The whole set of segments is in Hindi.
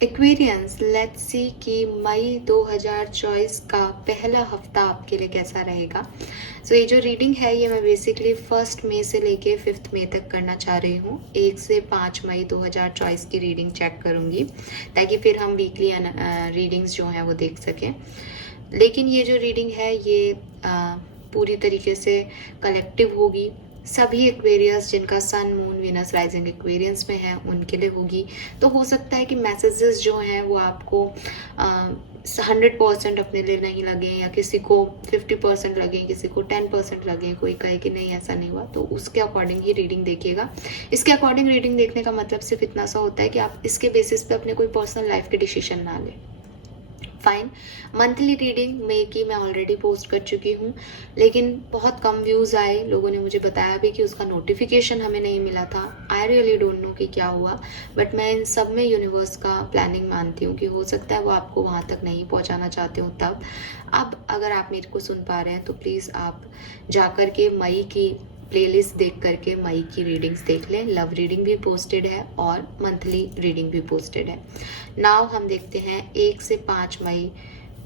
एक्वेरियंस, लेट्स सी कि मई 2024 का पहला हफ्ता आपके लिए कैसा रहेगा। ये जो रीडिंग है ये मैं बेसिकली 1 मई से लेके 5 मई तक करना चाह रही हूँ। 1 से 5 मई 2024 की रीडिंग चेक करूँगी ताकि फिर हम वीकली रीडिंग्स जो हैं वो देख सकें। लेकिन ये जो रीडिंग है ये पूरी तरीके से कलेक्टिव होगी। सभी एक्वेरियस जिनका sun moon Venus rising Aquarians में है उनके लिए होगी। तो हो सकता है कि मैसेजेस जो हैं वो आपको 100% अपने लिए नहीं लगे, या किसी को 50% लगे, किसी को 10% लगे, कोई कहे कि नहीं ऐसा नहीं हुआ, तो उसके अकॉर्डिंग ही रीडिंग देखिएगा। इसके अकॉर्डिंग रीडिंग देखने का मतलब सिर्फ इतना सा होता है कि आप इसके बेसिस पे अपने कोई पर्सनल लाइफ के डिसीजन ना लें। फाइन। मंथली रीडिंग मई की मैं ऑलरेडी पोस्ट कर चुकी हूँ, लेकिन बहुत कम व्यूज़ आए। लोगों ने मुझे बताया भी कि उसका नोटिफिकेशन हमें नहीं मिला था। आई रियली डोंट नो कि क्या हुआ, बट मैं इन सब में यूनिवर्स का प्लानिंग मानती हूँ कि हो सकता है वो आपको वहाँ तक नहीं पहुँचाना चाहते हो तब। अब अगर आप मेरे को सुन पा रहे हैं तो प्लीज़ आप जा कर के मई की प्लेलिस्ट देख करके मई की रीडिंग्स देख लें। लव रीडिंग भी पोस्टेड है और मंथली रीडिंग भी पोस्टेड है। नाउ हम देखते हैं 1 से 5 मई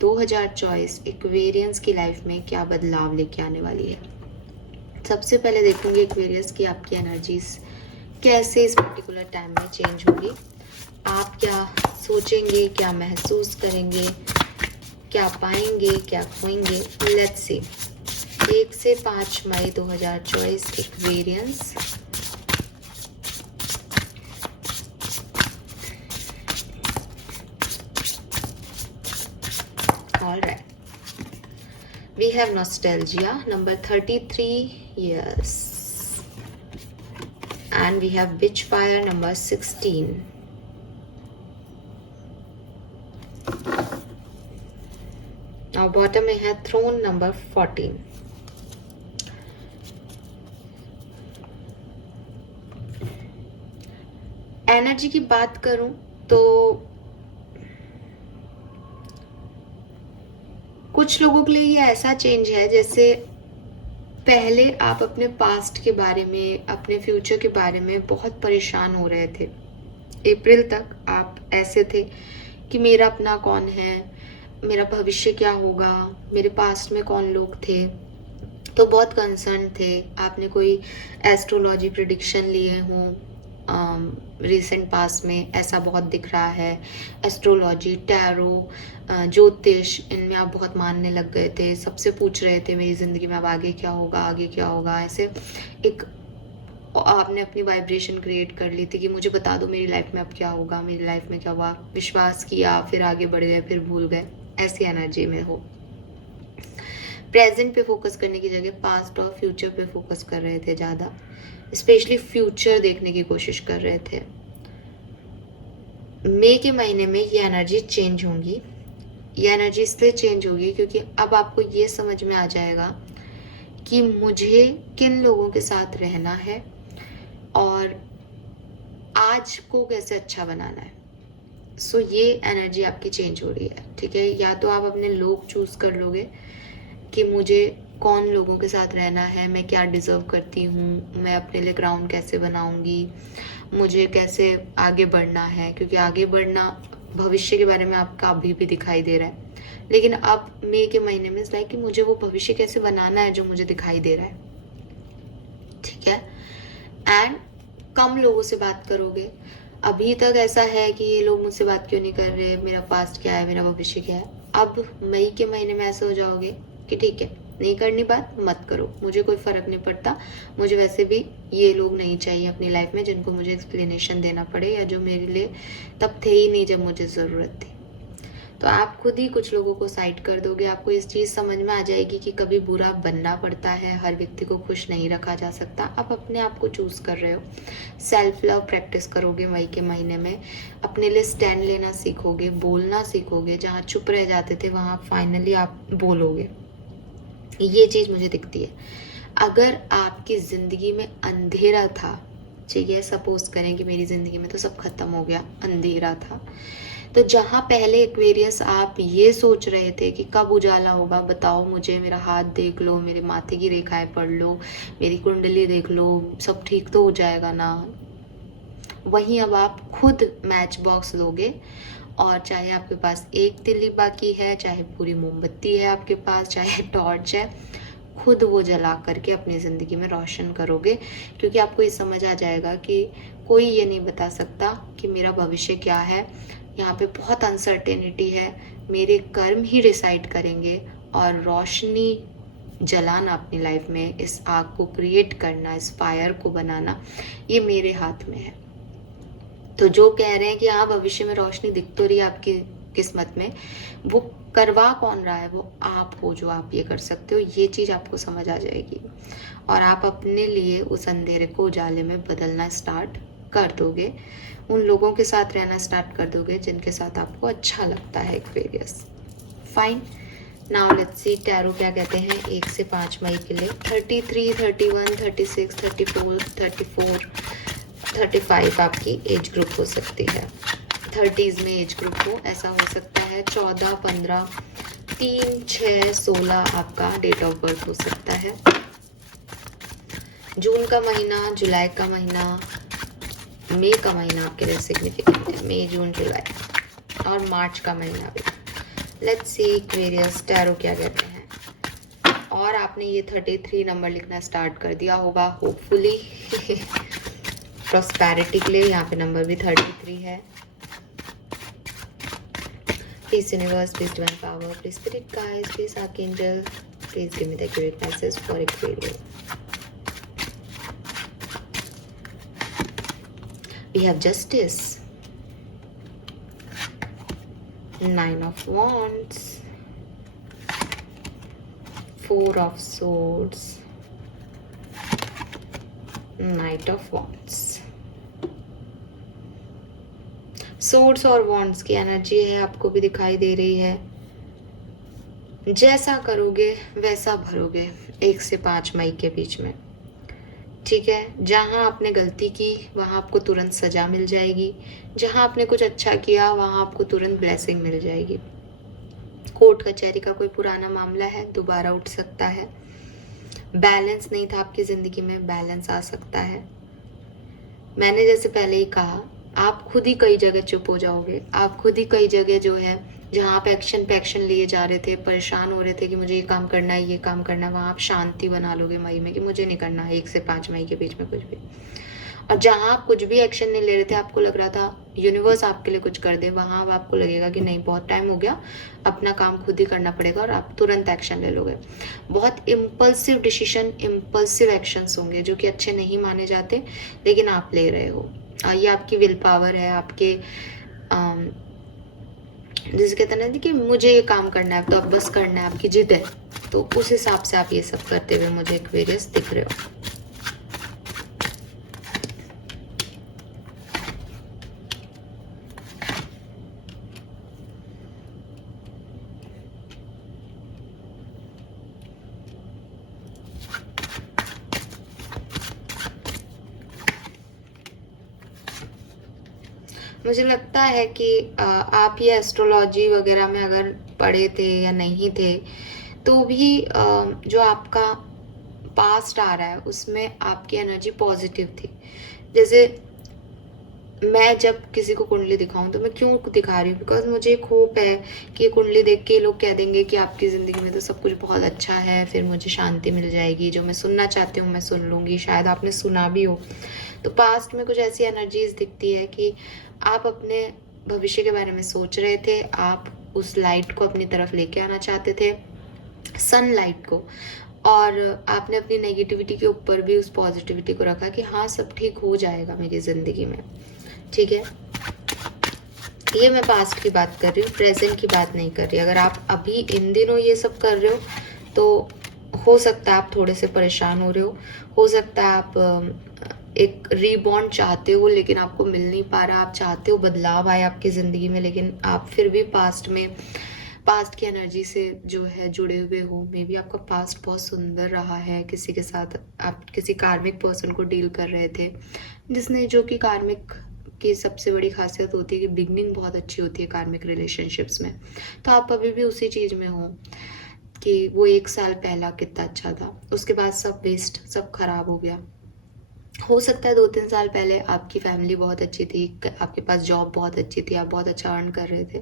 2024 एक्वेरियंस की लाइफ में क्या बदलाव लेके आने वाली है। सबसे पहले देखूंगी एक्वेरियंस की आपकी एनर्जीज कैसे इस पर्टिकुलर टाइम में चेंज होगी। आप क्या सोचेंगे, क्या महसूस करेंगे, क्या पाएंगे, क्या खोएंगे। लेट्स सी 1 से 5 मई 2024 Aquarians. All right. We have nostalgia, number 33 years. And we have Witchfire, number 16. Now bottom में है Throne, number 14. एनर्जी की बात करूं तो कुछ लोगों के लिए ये ऐसा चेंज है जैसे पहले आप अपने पास्ट के बारे में, अपने फ्यूचर के बारे में बहुत परेशान हो रहे थे। अप्रैल तक आप ऐसे थे कि मेरा अपना कौन है, मेरा भविष्य क्या होगा, मेरे पास्ट में कौन लोग थे, तो बहुत कंसर्न थे। आपने कोई एस्ट्रोलॉजी प्रिडिक्शन लिए हों रिसेंट पास्ट में, ऐसा बहुत दिख रहा है। एस्ट्रोलॉजी, टैरो, ज्योतिष, इनमें आप बहुत मानने लग गए थे। सबसे पूछ रहे थे मेरी ज़िंदगी में अब आगे क्या होगा, आगे क्या होगा। ऐसे एक आपने अपनी वाइब्रेशन क्रिएट कर ली थी कि मुझे बता दो मेरी लाइफ में अब क्या होगा, मेरी लाइफ में क्या हुआ। विश्वास किया, फिर आगे बढ़ गए, फिर भूल गए। ऐसी एनर्जी में हो। प्रेजेंट पे फोकस करने की जगह पास्ट और फ्यूचर पे फोकस कर रहे थे ज़्यादा। स्पेशली फ्यूचर देखने की कोशिश कर रहे थे। मई के महीने में ये एनर्जी चेंज होंगी। ये एनर्जी इसलिए चेंज होगी क्योंकि अब आपको ये समझ में आ जाएगा कि मुझे किन लोगों के साथ रहना है और आज को कैसे अच्छा बनाना है। ये एनर्जी आपकी चेंज हो रही है, ठीक है। या तो आप अपने लोग चूज कर लोगे कि मुझे कौन लोगों के साथ रहना है, मैं क्या डिज़र्व करती हूँ, मैं अपने लिए ग्राउंड कैसे बनाऊंगी, मुझे कैसे आगे बढ़ना है। क्योंकि आगे बढ़ना भविष्य के बारे में आपका अभी भी दिखाई दे रहा है, लेकिन अब मई के महीने में लाइक कि मुझे वो भविष्य कैसे बनाना है जो मुझे दिखाई दे रहा है, ठीक है। एंड कम लोगों से बात करोगे। अभी तक ऐसा है कि ये लोग मुझसे बात क्यों नहीं कर रहे, मेरा पास्ट क्या है, मेरा भविष्य क्या है। अब मई के महीने में ऐसे हो जाओगे कि ठीक है, नहीं करनी बात, मत करो, मुझे कोई फर्क नहीं पड़ता। मुझे वैसे भी ये लोग नहीं चाहिए अपनी लाइफ में जिनको मुझे एक्सप्लेनेशन देना पड़े, या जो मेरे लिए तब थे ही नहीं जब मुझे ज़रूरत थी। तो आप खुद ही कुछ लोगों को साइड कर दोगे। आपको इस चीज़ समझ में आ जाएगी कि कभी बुरा बनना पड़ता है, हर व्यक्ति को खुश नहीं रखा जा सकता। आप अपने आप को चूज कर रहे हो। सेल्फ लव प्रैक्टिस करोगे मई के महीने में। अपने लिए स्टैंड लेना सीखोगे, बोलना सीखोगे। जहाँ चुप रह जाते थे वहाँ फाइनली आप बोलोगे। ये चीज़ मुझे दिखती है। अगर आपकी ज़िंदगी में अंधेरा था, चाहिए सपोज करें कि मेरी ज़िंदगी में तो सब खत्म हो गया, अंधेरा था, तो जहाँ पहले एक्वेरियस आप ये सोच रहे थे कि कब उजाला होगा, बताओ मुझे, मेरा हाथ देख लो, मेरे माथे की रेखाएं पढ़ लो, मेरी कुंडली देख लो, सब ठीक तो हो जाएगा ना। वहीं अब आप खुद मैच बॉक्स लोगे और चाहे आपके पास एक तिल्ली बाकी है, चाहे पूरी मोमबत्ती है आपके पास, चाहे टॉर्च है, खुद वो जला करके अपनी ज़िंदगी में रोशन करोगे, क्योंकि आपको ये समझ आ जाएगा कि कोई ये नहीं बता सकता कि मेरा भविष्य क्या है। यहाँ पे बहुत अनसर्टेनिटी है, मेरे कर्म ही डिसाइड करेंगे, और रोशनी जलाना अपनी लाइफ में, इस आग को क्रिएट करना, इस फायर को बनाना, ये मेरे हाथ में है। तो जो कह रहे हैं कि हाँ भविष्य में रोशनी दिख तो रही है आपकी किस्मत में, वो करवा कौन रहा है? वो आप हो, जो आप ये कर सकते हो। ये चीज़ आपको समझ आ जाएगी और आप अपने लिए उस अंधेरे को उजाले में बदलना स्टार्ट कर दोगे, उन लोगों के साथ रहना स्टार्ट कर दोगे जिनके साथ आपको अच्छा लगता है। Aquarius, fine. Now let's see tarot क्या कहते हैं 1 से 5 मई के लिए। 33, 31, 36, 34, 34, 35 आपकी एज ग्रुप हो सकती है। 30s में एज ग्रुप हो, ऐसा हो सकता है। 14, 15, 3, 6, 16 आपका डेट ऑफ बर्थ हो सकता है। जून का महीना, जुलाई का महीना, मई का महीना आपके लिए सिग्निफिकेंट है। मई, जून, जुलाई और मार्च का महीना भी। लेट्स सी एक्वेरियस टैरो क्या कहते हैं। और आपने ये 33 नंबर लिखना स्टार्ट कर दिया होगा होपफुली प्रॉस्पेरिटी के लिए। यहाँ पे नंबर भी 33 है। Please universe, please divine power, please spirit guides, please archangel, please give me the accurate message for Aquarius. We have justice, 9 of wands, 4 of swords, Knight of wands। swords और wands की एनर्जी है, आपको भी दिखाई दे रही है। जैसा करोगे वैसा भरोगे 1 से 5 मई के बीच में, ठीक है। जहाँ आपने गलती की वहाँ आपको तुरंत सजा मिल जाएगी, जहाँ आपने कुछ अच्छा किया वहाँ आपको तुरंत ब्लेसिंग मिल जाएगी। कोर्ट कचहरी का कोई पुराना मामला है, दोबारा उठ सकता है। बैलेंस नहीं था आपकी ज़िंदगी में, बैलेंस आ सकता है। मैंने जैसे पहले ही कहा, आप खुद ही कई जगह चुप हो जाओगे। आप खुद ही कई जगह जो है, जहाँ आप एक्शन पे एक्शन लिए जा रहे थे, परेशान हो रहे थे कि मुझे ये काम करना है, ये काम करना है, वहाँ आप शांति बना लोगे मई में कि मुझे नहीं करना है 1 से 5 मई के बीच में कुछ भी। और जहाँ आप कुछ भी एक्शन नहीं ले रहे थे, आपको लग रहा था यूनिवर्स आपके लिए कुछ कर दे, वहाँ अब आपको लगेगा कि नहीं, बहुत टाइम हो गया, अपना काम खुद ही करना पड़ेगा, और आप तुरंत एक्शन ले लोगे। बहुत इम्पल्सिव डिसीजन, इम्पल्सिव एक्शंस होंगे जो कि अच्छे नहीं माने जाते, लेकिन आप ले रहे हो। ये आपकी विल पावर है, आपके जिसे कहते हैं ना कि मुझे ये काम करना है तो अब बस करना है, आपकी जिद है, तो उस हिसाब से आप ये सब करते हुए मुझे एक्वेरियस दिख रहे हो। मुझे लगता है कि आप ये एस्ट्रोलॉजी वगैरह में अगर पढ़े थे या नहीं थे, तो भी जो आपका पास्ट आ रहा है उसमें आपकी एनर्जी पॉजिटिव थी। जैसे मैं जब किसी को कुंडली दिखाऊं तो मैं क्यों दिखा रही हूँ, बिकॉज मुझे एक होप है कि कुंडली देख के लोग कह देंगे कि आपकी ज़िंदगी में तो सब कुछ बहुत अच्छा है, फिर मुझे शांति मिल जाएगी, जो मैं सुनना चाहती हूँ मैं सुन लूँगी। शायद आपने सुना भी हो। तो पास्ट में कुछ ऐसी एनर्जीज दिखती है कि आप अपने भविष्य के बारे में सोच रहे थे, आप उस लाइट को अपनी तरफ लेके आना चाहते थे, सनलाइट को, और आपने अपनी नेगेटिविटी के ऊपर भी उस पॉजिटिविटी को रखा कि हाँ सब ठीक हो जाएगा मेरी ज़िंदगी में, ठीक है। ये मैं पास्ट की बात कर रही हूँ, प्रेजेंट की बात नहीं कर रही। अगर आप अभी इन दिनों ये सब कर रहे हो तो हो सकता है आप थोड़े से परेशान हो सकता है आप एक रीबॉर्न चाहते हो लेकिन आपको मिल नहीं पा रहा, आप चाहते हो बदलाव आए आपकी ज़िंदगी में, लेकिन आप फिर भी पास्ट की एनर्जी से जो है जुड़े हुए हो। मे बी आपका पास्ट बहुत सुंदर रहा है, किसी के साथ आप किसी कार्मिक पर्सन को डील कर रहे थे जिसने, जो कि कार्मिक की सबसे बड़ी खासियत होती है कि बिगनिंग बहुत अच्छी होती है कार्मिक रिलेशनशिप्स में। तो आप अभी भी उसी चीज़ में हो कि वो 1 साल पहला कितना अच्छा था, उसके बाद सब वेस्ट, सब खराब हो गया। हो सकता है 2-3 साल पहले आपकी फैमिली बहुत अच्छी थी, आपके पास जॉब बहुत अच्छी थी, आप बहुत अच्छा अर्न कर रहे थे,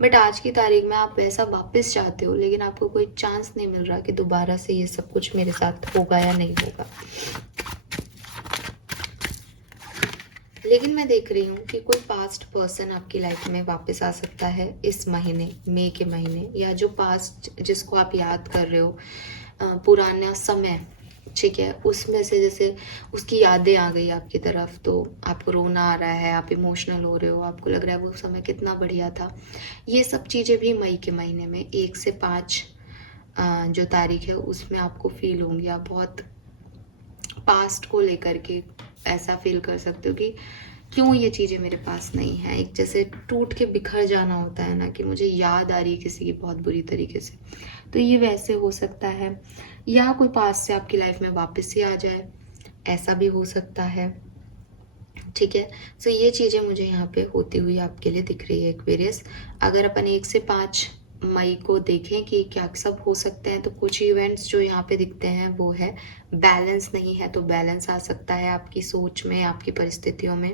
बट आज की तारीख में आप वैसा वापस चाहते हो, लेकिन आपको कोई चांस नहीं मिल रहा कि दोबारा से ये सब कुछ मेरे साथ होगा या नहीं होगा। लेकिन मैं देख रही हूँ कि कोई पास्ट पर्सन आपकी लाइफ में वापस आ सकता है इस महीने, मई के महीने, या जो पास्ट जिसको आप याद कर रहे हो, पुराना समय, ठीक है, उसमें से जैसे उसकी यादें आ गई आपकी तरफ, तो आपको रोना आ रहा है, आप इमोशनल हो रहे हो, आपको लग रहा है वो समय कितना बढ़िया था। ये सब चीज़ें भी मई के महीने में 1 से 5 जो तारीख है उसमें आपको फील होंगी। आप बहुत पास्ट को लेकर के ऐसा फील कर सकते हो कि क्यों ये चीज़ें मेरे पास नहीं है। एक जैसे टूट के बिखर जाना होता है ना, कि मुझे याद आ रही है किसी की बहुत बुरी तरीके से, तो ये वैसे हो सकता है। या कोई पास से आपकी लाइफ में वापस ही आ जाए, ऐसा भी हो सकता है, ठीक है। सो ये चीज़ें मुझे यहाँ पे होती हुई आपके लिए दिख रही है एक्वेरियस। अगर अपन 1 से 5 मई को देखें कि क्या सब हो सकते हैं, तो कुछ इवेंट्स जो यहाँ पे दिखते हैं वो है बैलेंस नहीं है, तो बैलेंस आ सकता है आपकी सोच में, आपकी परिस्थितियों में।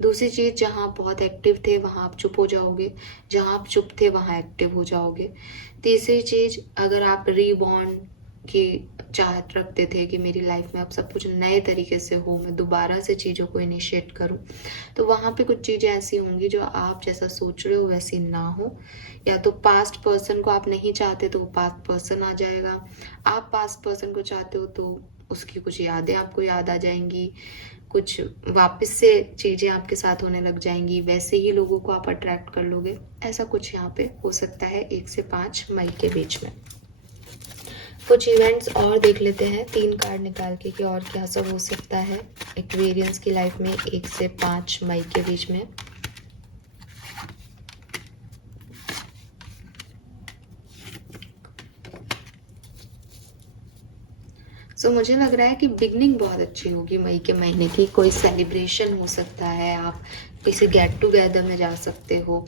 दूसरी चीज़, जहाँ बहुत एक्टिव थे वहाँ आप चुप हो जाओगे, जहाँ आप चुप थे वहाँ एक्टिव हो जाओगे। तीसरी चीज़, अगर आप रीबॉर्न की चाहत रखते थे कि मेरी लाइफ में अब सब कुछ नए तरीके से हो, मैं दोबारा से चीज़ों को इनिशिएट करूं, तो वहाँ पे कुछ चीज़ें ऐसी होंगी जो आप जैसा सोच रहे हो वैसी ना हो। या तो पास्ट पर्सन को आप नहीं चाहते तो वो पास्ट पर्सन आ जाएगा, आप पास्ट पर्सन को चाहते हो तो उसकी कुछ यादें आपको याद आ जाएंगी, कुछ वापस से चीज़ें आपके साथ होने लग जाएंगी, वैसे ही लोगों को आप अट्रैक्ट कर लोगे। ऐसा कुछ यहाँ पे हो सकता है 1 से 5 मई के बीच में। कुछ इवेंट्स और देख लेते हैं 3 कार्ड निकाल के कि और क्या सब हो सकता है एक्वेरियंस की लाइफ में 1 से 5 मई के बीच में। मुझे लग रहा है कि बिगनिंग बहुत अच्छी होगी मई के महीने की। कोई सेलिब्रेशन हो सकता है, आप किसी गेट टुगेदर में जा सकते हो,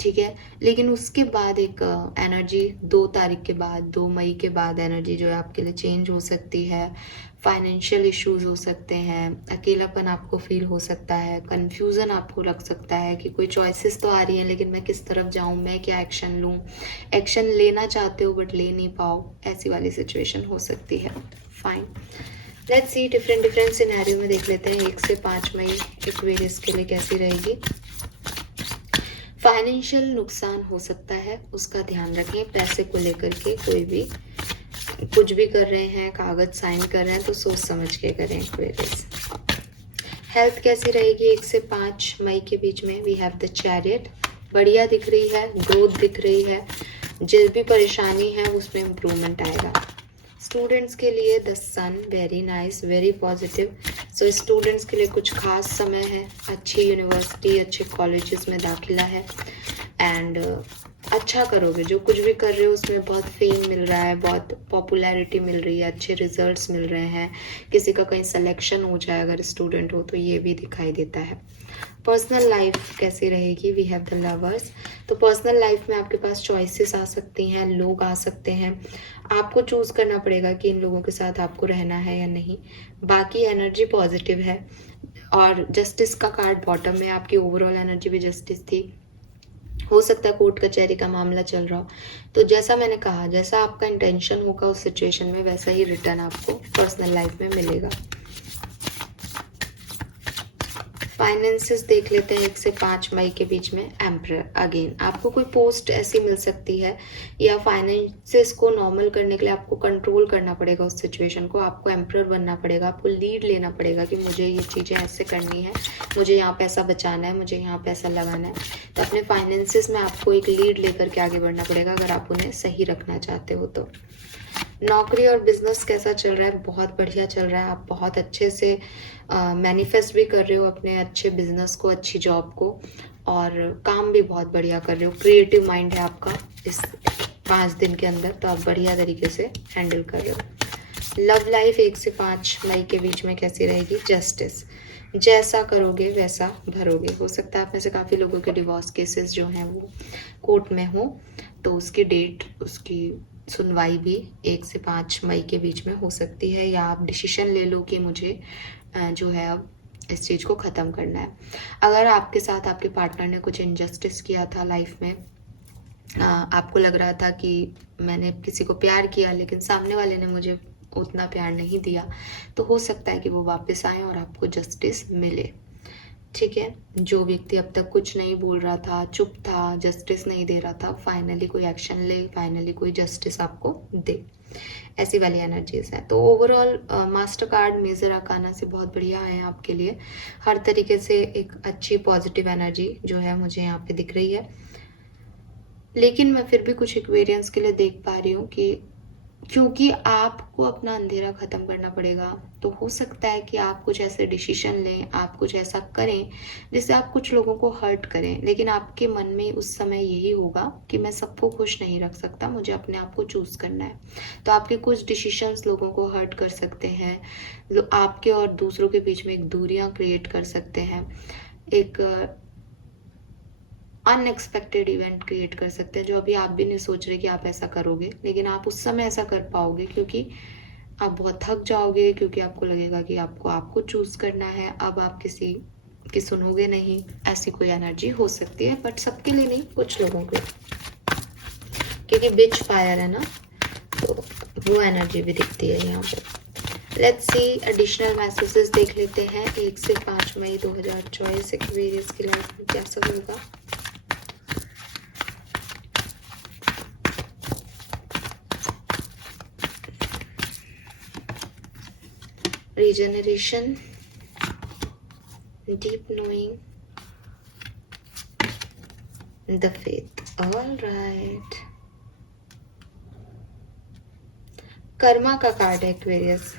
ठीक है। लेकिन उसके बाद एक एनर्जी 2 तारीख के बाद, 2 मई के बाद एनर्जी जो है आपके लिए चेंज हो सकती है। फाइनेंशियल इश्यूज हो सकते हैं, अकेलापन आपको फील हो सकता है, कन्फ्यूज़न आपको रख सकता है कि कोई चॉइसेस तो आ रही हैं लेकिन मैं किस तरफ जाऊं, मैं क्या एक्शन लूं, एक्शन लेना चाहते हो बट ले नहीं पाओ, ऐसी वाली सिचुएशन हो सकती है। Fine, let's see different scenario में देख लेते हैं 1 से 5 मई एक्वेरियस के लिए कैसी रहेगी। फाइनेंशियल नुकसान हो सकता है, उसका ध्यान रखें। पैसे को लेकर के कोई भी कुछ भी कर रहे हैं, कागज साइन कर रहे हैं तो सोच समझ के करें एक्वेरियस। हेल्थ कैसी रहेगी 1 से 5 मई के बीच में? वी हैव द चैरियट, बढ़िया दिख रही है, ग्रोथ दिख रही है, जिस भी परेशानी है उसमें इम्प्रूवमेंट आएगा। स्टूडेंट्स के लिए the sun, very nice, very positive. So students के लिए कुछ खास समय है, अच्छी यूनिवर्सिटी, अच्छे कॉलेजेस में दाखिला है, एंड अच्छा करोगे। जो कुछ भी कर रहे हो उसमें बहुत फेम मिल रहा है, बहुत पॉपुलैरिटी मिल रही है, अच्छे रिजल्ट्स मिल रहे हैं, किसी का कहीं सिलेक्शन हो जाए अगर स्टूडेंट हो तो ये भी दिखाई देता है। पर्सनल लाइफ कैसी रहेगी? We have the lovers. तो पर्सनल लाइफ में आपके पास चॉइसेस आ सकती हैं, लोग आ सकते हैं, आपको चूज करना पड़ेगा कि इन लोगों के साथ आपको रहना है या नहीं। बाकी एनर्जी पॉजिटिव है, और जस्टिस का कार्ड बॉटम में, आपकी ओवरऑल एनर्जी भी जस्टिस थी। हो सकता है कोर्ट कचहरी का मामला चल रहा हो, तो जैसा मैंने कहा, जैसा आपका इंटेंशन होगा उस सिचुएशन में वैसा ही रिटर्न आपको पर्सनल लाइफ में मिलेगा। फाइनेंसेस देख लेते हैं 1 से 5 मई के बीच में। एम्परर, अगेन आपको कोई पोस्ट ऐसी मिल सकती है, या फाइनेंसेस को नॉर्मल करने के लिए आपको कंट्रोल करना पड़ेगा उस सिचुएशन को, आपको एम्परर बनना पड़ेगा, आपको लीड लेना पड़ेगा कि मुझे ये चीज़ें ऐसे करनी है, मुझे यहाँ पैसा बचाना है, मुझे यहाँ पैसा लगाना है। तो अपने फाइनेंसेस में आपको एक लीड लेकर के आगे बढ़ना पड़ेगा अगर आप उन्हें सही रखना चाहते हो तो। नौकरी और बिजनेस कैसा चल रहा है? बहुत बढ़िया चल रहा है, आप बहुत अच्छे से मैनिफेस्ट भी कर रहे हो अपने अच्छे बिजनेस को, अच्छी जॉब को, और काम भी बहुत बढ़िया कर रहे हो। क्रिएटिव माइंड है आपका इस 5 दिन के अंदर, तो आप बढ़िया तरीके से हैंडल कर रहे हो। लव लाइफ 1 से 5 मई के बीच में कैसी रहेगी? जस्टिस, जैसा करोगे वैसा भरोगे। हो सकता है आप में से काफ़ी लोगों के डिवोर्स केसेस जो हैं वो कोर्ट में हो, तो उसकी डेट, उसकी सुनवाई भी 1 से 5 मई के बीच में हो सकती है, या आप डिसीजन ले लो कि मुझे जो है अब इस चीज़ को ख़त्म करना है। अगर आपके साथ आपके पार्टनर ने कुछ इनजस्टिस किया था लाइफ में, आपको लग रहा था कि मैंने किसी को प्यार किया लेकिन सामने वाले ने मुझे उतना प्यार नहीं दिया, तो हो सकता है कि वो वापस आए और आपको जस्टिस मिले। ठीक है, जो व्यक्ति अब तक कुछ नहीं बोल रहा था, चुप था, जस्टिस नहीं दे रहा था, फाइनली कोई एक्शन ले, फाइनली कोई जस्टिस आपको दे, ऐसी वाली एनर्जीज हैं। तो ओवरऑल मास्टर कार्ड मेजर अकाना से बहुत बढ़िया है आपके लिए। हर तरीके से एक अच्छी पॉजिटिव एनर्जी जो है मुझे यहाँ पे दिख रही है। लेकिन मैं फिर भी कुछ एक्वेरियंस के लिए देख पा रही हूँ कि क्योंकि आपको अपना अंधेरा खत्म करना पड़ेगा, तो हो सकता है कि आप कुछ ऐसे डिसीजन लें, आप कुछ ऐसा करें जिससे आप कुछ लोगों को हर्ट करें, लेकिन आपके मन में उस समय यही होगा कि मैं सबको खुश नहीं रख सकता, मुझे अपने आप को चूज करना है। तो आपके कुछ डिसीजंस लोगों को हर्ट कर सकते हैं, आपके और दूसरों के बीच में एक दूरियां क्रिएट कर सकते हैं, एक अनएक्सपेक्टेड इवेंट क्रिएट कर सकते हैं जो अभी आप भी नहीं सोच रहे कि आप ऐसा करोगे, लेकिन आप उस समय ऐसा कर पाओगे क्योंकि आप बहुत थक जाओगे, क्योंकि आपको लगेगा कि आपको चूज करना है, अब आप किसी की सुनोगे नहीं। ऐसी कोई एनर्जी हो सकती है, बट सबके लिए नहीं, कुछ लोगों के, क्योंकि बिच फायर है ना, तो वो एनर्जी भी दिखती है यहाँ पर। लेट्स सी एडिशनल मैसेजेस देख लेते हैं 1 से 5 मई 2024 एक्वेरियस की लाइफ में कैसा होगा। Regeneration, deep knowing, the faith. All right. Karma का कार्ड है एक्वेरियस,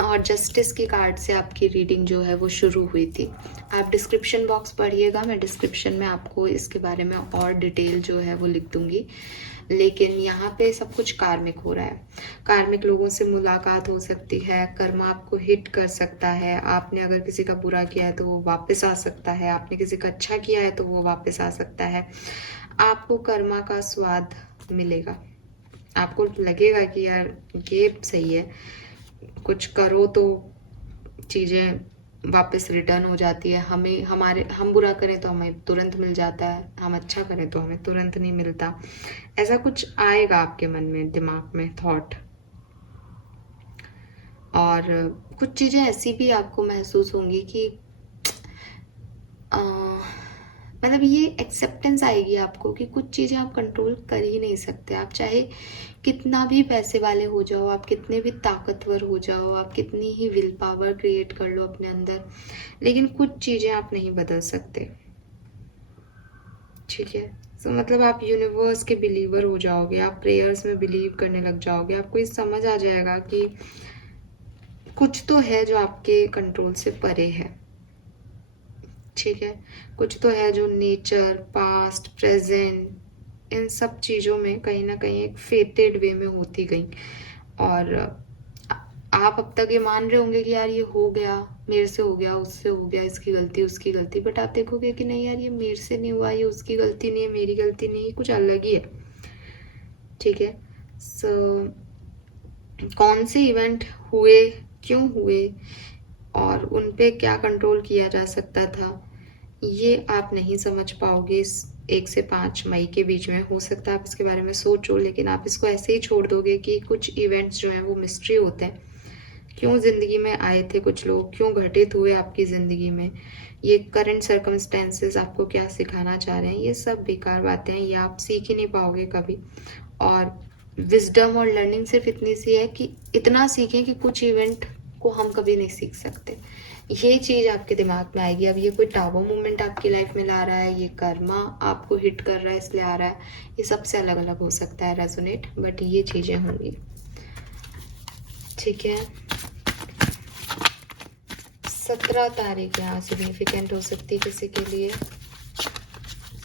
और जस्टिस की कार्ड से आपकी रीडिंग जो है वो शुरू हुई थी। आप डिस्क्रिप्शन बॉक्स पढ़िएगा, मैं डिस्क्रिप्शन में आपको इसके बारे में और डिटेल जो है वो लिख दूंगी। लेकिन यहाँ पे सब कुछ कार्मिक हो रहा है, कार्मिक लोगों से मुलाकात हो सकती है, कर्मा आपको हिट कर सकता है। आपने अगर किसी का बुरा किया है तो वो वापस आ सकता है, आपने किसी का अच्छा किया है तो वो वापस आ सकता है। आपको कर्मा का स्वाद मिलेगा, आपको लगेगा कि यार ये सही है, कुछ करो तो चीज़ें वापस रिटर्न हो जाती है। हम बुरा करें तो हमें तुरंत मिल जाता है, हम अच्छा करें तो हमें तुरंत नहीं मिलता। ऐसा कुछ आएगा आपके मन में, दिमाग में थॉट। और कुछ चीज़ें ऐसी भी आपको महसूस होंगी कि मतलब ये एक्सेप्टेंस आएगी आपको कि कुछ चीज़ें आप कंट्रोल कर ही नहीं सकते। आप चाहे कितना भी पैसे वाले हो जाओ, आप कितने भी ताकतवर हो जाओ, आप कितनी ही विल पावर क्रिएट कर लो अपने अंदर, लेकिन कुछ चीज़ें आप नहीं बदल सकते। ठीक है, तो मतलब आप यूनिवर्स के बिलीवर हो जाओगे, आप प्रेयर्स में बिलीव करने लग जाओगे, आपको ये समझ आ जाएगा कि कुछ तो है जो आपके कंट्रोल से परे है। ठीक है, कुछ तो है जो नेचर, पास्ट, प्रेजेंट, इन सब चीज़ों में कहीं ना कहीं एक फेटेड वे में होती गई। और आप अब तक ये मान रहे होंगे कि यार ये हो गया, मेरे से हो गया, उससे हो गया, इसकी गलती, उसकी गलती, बट आप देखोगे कि नहीं यार, ये मेरे से नहीं हुआ, ये उसकी गलती नहीं है, मेरी गलती नहीं है, कुछ अलग ही है। ठीक है, सो कौन से इवेंट हुए, क्यों हुए, और उन पे क्या कंट्रोल किया जा सकता था, ये आप नहीं समझ पाओगे इस 1 से 5 मई के बीच में। हो सकता है आप इसके बारे में सोचो, लेकिन आप इसको ऐसे ही छोड़ दोगे कि कुछ इवेंट्स जो हैं वो मिस्ट्री होते हैं। क्यों ज़िंदगी में आए थे कुछ लोग, क्यों घटित हुए आपकी ज़िंदगी में, ये करंट सर्कमस्टेंसेस आपको क्या सिखाना चाह रहे हैं, ये सब बेकार बातें हैं, ये आप सीख ही नहीं पाओगे कभी। और विजडम और लर्निंग सिर्फ इतनी सी है कि इतना सीखें कि कुछ इवेंट को हम कभी नहीं सीख सकते। ये चीज़ आपके दिमाग में आएगी। अब ये कोई टावर मूवमेंट आपकी लाइफ में ला रहा है, ये कर्मा आपको हिट कर रहा है इसलिए आ रहा है, ये सबसे अलग अलग हो सकता है रेजोनेट, बट ये चीज़ें होंगी। ठीक है, 17 तारीख यहाँ सिग्निफिकेंट हो सकती है किसी के लिए।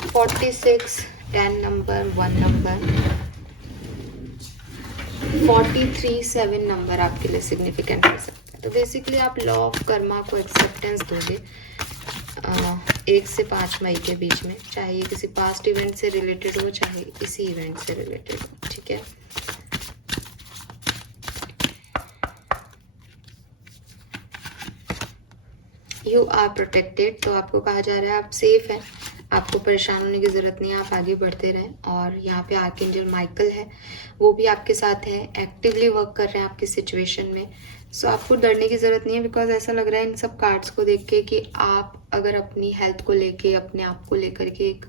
46, 10 नंबर, 1 नंबर, 43, 7 नंबर आपके लिए सिग्निफिकेंट हो सकता है। तो बेसिकली आप लॉ ऑफ कर्मा को एक्सेप्टेंस दोगे 1 से 5 मई के बीच में, चाहे ये किसी पास्ट इवेंट से रिलेटेड हो, चाहे इसी इवेंट से रिलेटेड हो। ठीक है, यू आर प्रोटेक्टेड, तो आपको कहा जा रहा है आप सेफ हैं, आपको परेशान होने की ज़रूरत नहीं है, आप आगे बढ़ते रहें। और यहाँ पे आर्कएंजल माइकल है, वो भी आपके साथ है, एक्टिवली वर्क कर रहे हैं आपकी सिचुएशन में। सो आपको डरने की ज़रूरत नहीं है, बिकॉज ऐसा लग रहा है इन सब कार्ड्स को देख के कि आप अगर अपनी हेल्थ को लेके, अपने आप को लेकर के एक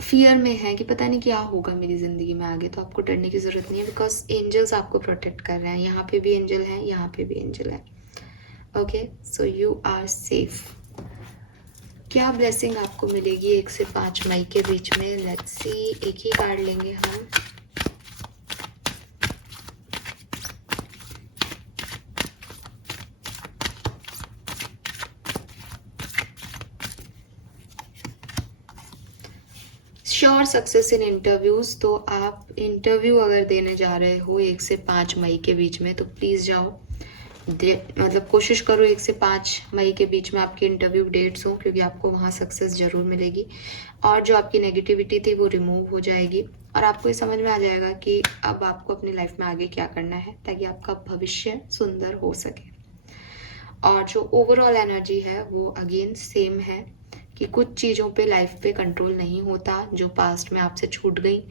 फियर में है कि पता नहीं क्या होगा मेरी ज़िंदगी में आगे, तो आपको डरने की ज़रूरत नहीं है, बिकॉज एंजल्स आपको प्रोटेक्ट कर रहे हैं। यहाँ पे भी एंजल है, यहाँ पे भी एंजल है। Okay, so you are safe. क्या ब्लेसिंग आपको मिलेगी 1 से 5 मई के बीच में? लेट्स सी, एक ही कार्ड लेंगे हम। श्योर सक्सेस इन इंटरव्यूज, तो आप इंटरव्यू अगर देने जा रहे हो 1 से 5 मई के बीच में, तो प्लीज़ जाओ, मतलब कोशिश करो 1 से 5 मई के बीच में आपकी इंटरव्यू डेट्स हो, क्योंकि आपको वहाँ सक्सेस ज़रूर मिलेगी और जो आपकी नेगेटिविटी थी वो रिमूव हो जाएगी और आपको ये समझ में आ जाएगा कि अब आपको अपनी लाइफ में आगे क्या करना है ताकि आपका भविष्य सुंदर हो सके। और जो ओवरऑल एनर्जी है वो अगेन सेम है कि कुछ चीज़ों पे लाइफ पे कंट्रोल नहीं होता जो पास्ट में आपसे छूट गई,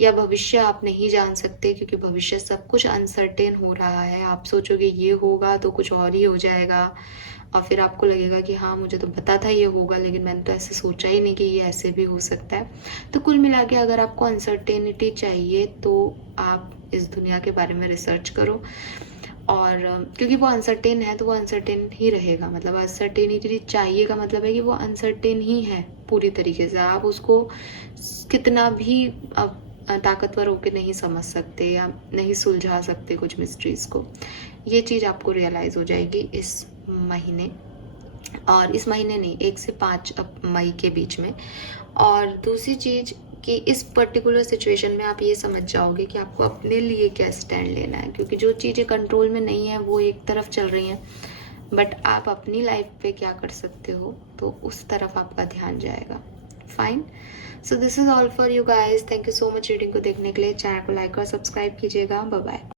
या भविष्य आप नहीं जान सकते क्योंकि भविष्य सब कुछ अनसर्टेन हो रहा है। आप सोचोगे ये होगा तो कुछ और ही हो जाएगा और फिर आपको लगेगा कि हाँ मुझे तो पता था ये होगा, लेकिन मैंने तो ऐसे सोचा ही नहीं कि ये ऐसे भी हो सकता है। तो कुल मिला के अगर आपको अनसर्टेनिटी चाहिए तो आप इस दुनिया के बारे में रिसर्च करो, और क्योंकि वो अनसर्टेन है तो वो अनसर्टेन ही रहेगा। मतलब अनसर्टेनिटी चाहिए का मतलब है कि वो अनसर्टेन ही है पूरी तरीके से, आप उसको कितना भी ताकतवर होकर नहीं समझ सकते या नहीं सुलझा सकते कुछ मिस्ट्रीज को। ये चीज़ आपको रियलाइज़ हो जाएगी इस महीने, और इस महीने नहीं, 1 से 5 मई के बीच में। और दूसरी चीज़ कि इस पर्टिकुलर सिचुएशन में आप ये समझ जाओगे कि आपको अपने लिए क्या स्टैंड लेना है, क्योंकि जो चीज़ें कंट्रोल में नहीं है वो एक तरफ चल रही हैं, बट आप अपनी लाइफ पे क्या कर सकते हो तो उस तरफ आपका ध्यान जाएगा। Fine, so this is all for you guys. Thank you so much reading को देखने के लिए। चैनल को लाइक और सब्सक्राइब कीजिएगा। Bye bye.